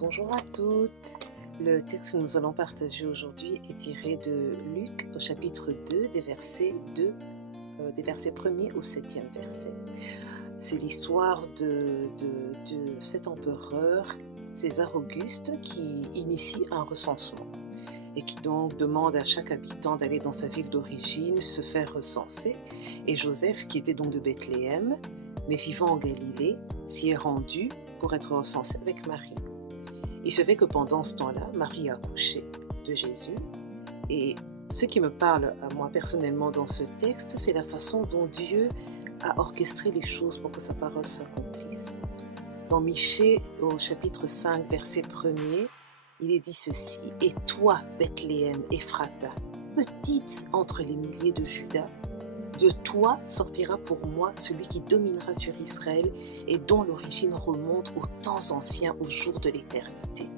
Bonjour à toutes. Le texte que nous allons partager aujourd'hui est tiré de Luc au chapitre 2 des versets 1er au 7e verset. C'est l'histoire de cet empereur César Auguste qui initie un recensement et qui donc demande à chaque habitant d'aller dans sa ville d'origine se faire recenser. Et Joseph, qui était donc de Bethléem, mais vivant en Galilée, s'y est rendu pour être recensé avec Marie. Il se fait que pendant ce temps-là, Marie a accouché de Jésus. Et ce qui me parle à moi personnellement dans ce texte, c'est la façon dont Dieu a orchestré les choses pour que sa parole s'accomplisse. Dans Michée, au chapitre 5, verset 1er, il est dit ceci: « Et toi, Bethléem, Ephrata, petite entre les milliers de Juda, de toi sortira pour moi celui qui dominera sur Israël et dont l'origine remonte aux temps anciens, aux jours de l'éternité. »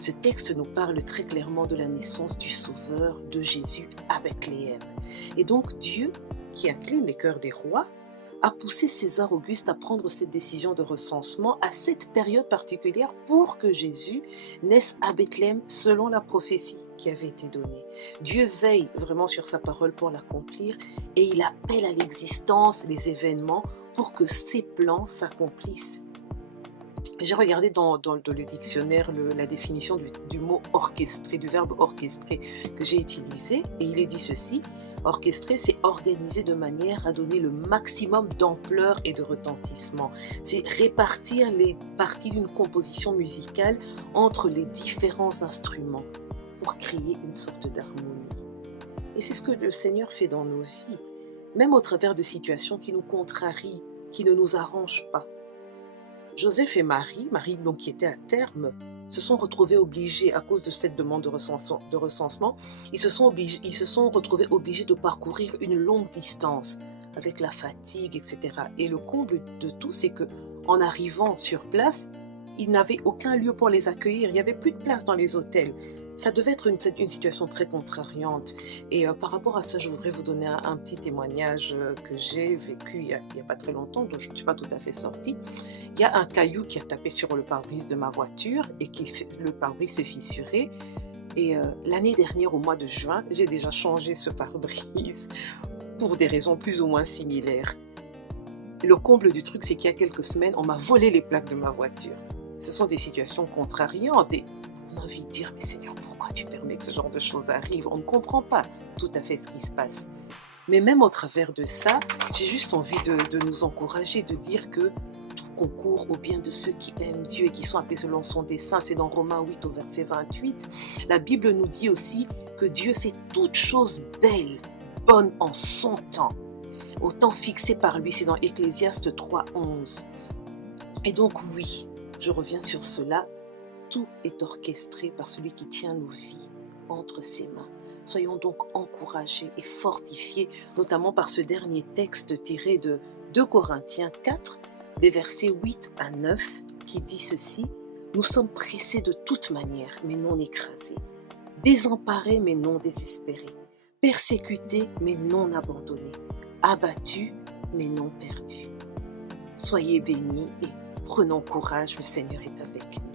Ce texte nous parle très clairement de la naissance du Sauveur, de Jésus à Bethléem. Et donc Dieu, qui incline les cœurs des rois, a poussé César Auguste à prendre cette décision de recensement à cette période particulière pour que Jésus naisse à Bethléem selon la prophétie qui avait été donnée. Dieu veille vraiment sur sa parole pour l'accomplir et il appelle à l'existence les événements pour que ses plans s'accomplissent. J'ai regardé dans le dictionnaire la définition du mot orchestré, du verbe orchestrer que j'ai utilisé, et il est dit ceci: orchestrer, c'est organiser de manière à donner le maximum d'ampleur et de retentissement. C'est répartir les parties d'une composition musicale entre les différents instruments pour créer une sorte d'harmonie. Et c'est ce que le Seigneur fait dans nos vies, même au travers de situations qui nous contrarient, qui ne nous arrangent pas. Joseph et Marie donc qui était à terme, se sont retrouvés obligés, à cause de cette demande de recensement, ils se sont retrouvés obligés de parcourir une longue distance avec la fatigue, etc. Et le comble de tout, c'est que en arrivant sur place, ils n'avaient aucun lieu pour les accueillir. Il n'y avait plus de place dans les hôtels. Ça devait être une situation très contrariante. Et par rapport à ça, je voudrais vous donner un petit témoignage que j'ai vécu il y a pas très longtemps, dont je ne suis pas tout à fait sortie. Il y a un caillou qui a tapé sur le pare-brise de ma voiture et le pare-brise s'est fissuré. Et l'année dernière, au mois de juin, j'ai déjà changé ce pare-brise pour des raisons plus ou moins similaires. Le comble du truc, c'est qu'il y a quelques semaines, on m'a volé les plaques de ma voiture. Ce sont des situations contrariantes et on a envie de dire: mais Seigneur, pourquoi tu permets que ce genre de choses arrivent? On ne comprend pas tout à fait ce qui se passe. Mais même au travers de ça, j'ai juste envie de nous encourager, de dire que tout concourt au bien de ceux qui aiment Dieu et qui sont appelés selon son dessein. C'est dans Romains 8 au verset 28. La Bible nous dit aussi que Dieu fait toutes choses belles, bonnes en son temps, au temps fixé par lui. C'est dans Ecclésiaste 3:11. Et donc oui, je reviens sur cela. Tout est orchestré par celui qui tient nos vies entre ses mains. Soyons donc encouragés et fortifiés, notamment par ce dernier texte tiré de 2 Corinthiens 4, des versets 8 à 9, qui dit ceci: « Nous sommes pressés de toute manière, mais non écrasés, désemparés, mais non désespérés, persécutés, mais non abandonnés, abattus, mais non perdus. » Soyez bénis et prenons courage, le Seigneur est avec nous.